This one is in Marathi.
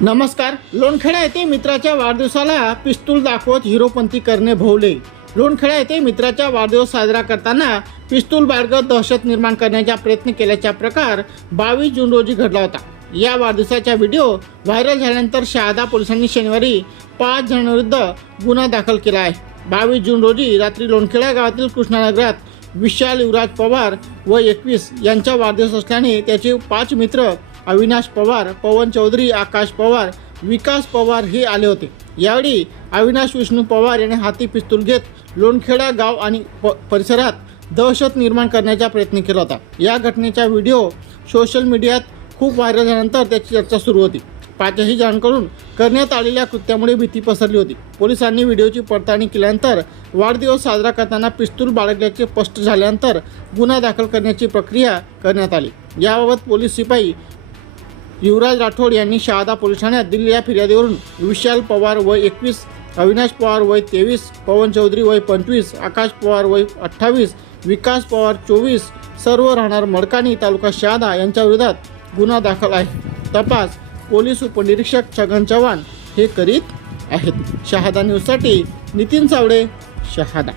नमस्कार. लोणखेडा येथे मित्राच्या वाढदिवसाला पिस्तूल दाखवत हिरोपंती करणे भोवले. लोणखेडा येथे मित्राचा वाढदिवस साजरा करताना पिस्तूल बाळगत दहशत निर्माण करण्याचा प्रयत्न केल्याचा प्रकार बावीस जून रोजी घडला होता. या वाढदिवसाचा व्हिडिओ व्हायरल झाल्यानंतर शहादा पोलिसांनी शनिवारी पाच जणांविरुद्ध गुन्हा दाखल केला आहे. बावीस जून रोजी रात्री लोणखेडा गावातील कृष्णानगरात विशाल युवराज पवार व एकवीस यांचा वाढदिवस असल्याने त्याचे पाच मित्र अविनाश पवार पवन चौधरी आकाश पवार विकास पवार हे आले होते. यावेळी अविनाश विष्णू पवार याने हाती पिस्तूल घेत लोणखेडा गाव आणि प परिसरात दहशत निर्माण करण्याचा प्रयत्न केला होता. या घटनेचा व्हिडिओ सोशल मीडियात खूप व्हायरल झाल्यानंतर त्याची चर्चा सुरू होती. पाचही जणांकडून करण्यात आलेल्या कृत्यामुळे भीती पसरली होती. पोलिसांनी व्हिडिओची पडताळणी केल्यानंतर वाढदिवस साजरा करताना पिस्तूल बाळगल्याचे स्पष्ट झाल्यानंतर गुन्हा दाखल करण्याची प्रक्रिया करण्यात आली. याबाबत पोलीस शिपाई युवराज राठोड यांनी शहादा पोलीस ठाण्यात दिलेल्या फिर्यादीवरून विशाल पवार वय एकवीस अविनाश पवार वय तेवीस पवन चौधरी वय पंचवीस आकाश पवार वय अठ्ठावीस विकास पवार चोवीस सर्व राहणार मडकानी तालुका शहादा यांच्या विरोधात गुन्हा दाखल आहे. तपास पोलीस उपनिरीक्षक छगन चव्हाण हे करीत आहेत. शहादा न्यूजसाठी नितीन सावडे शहादा.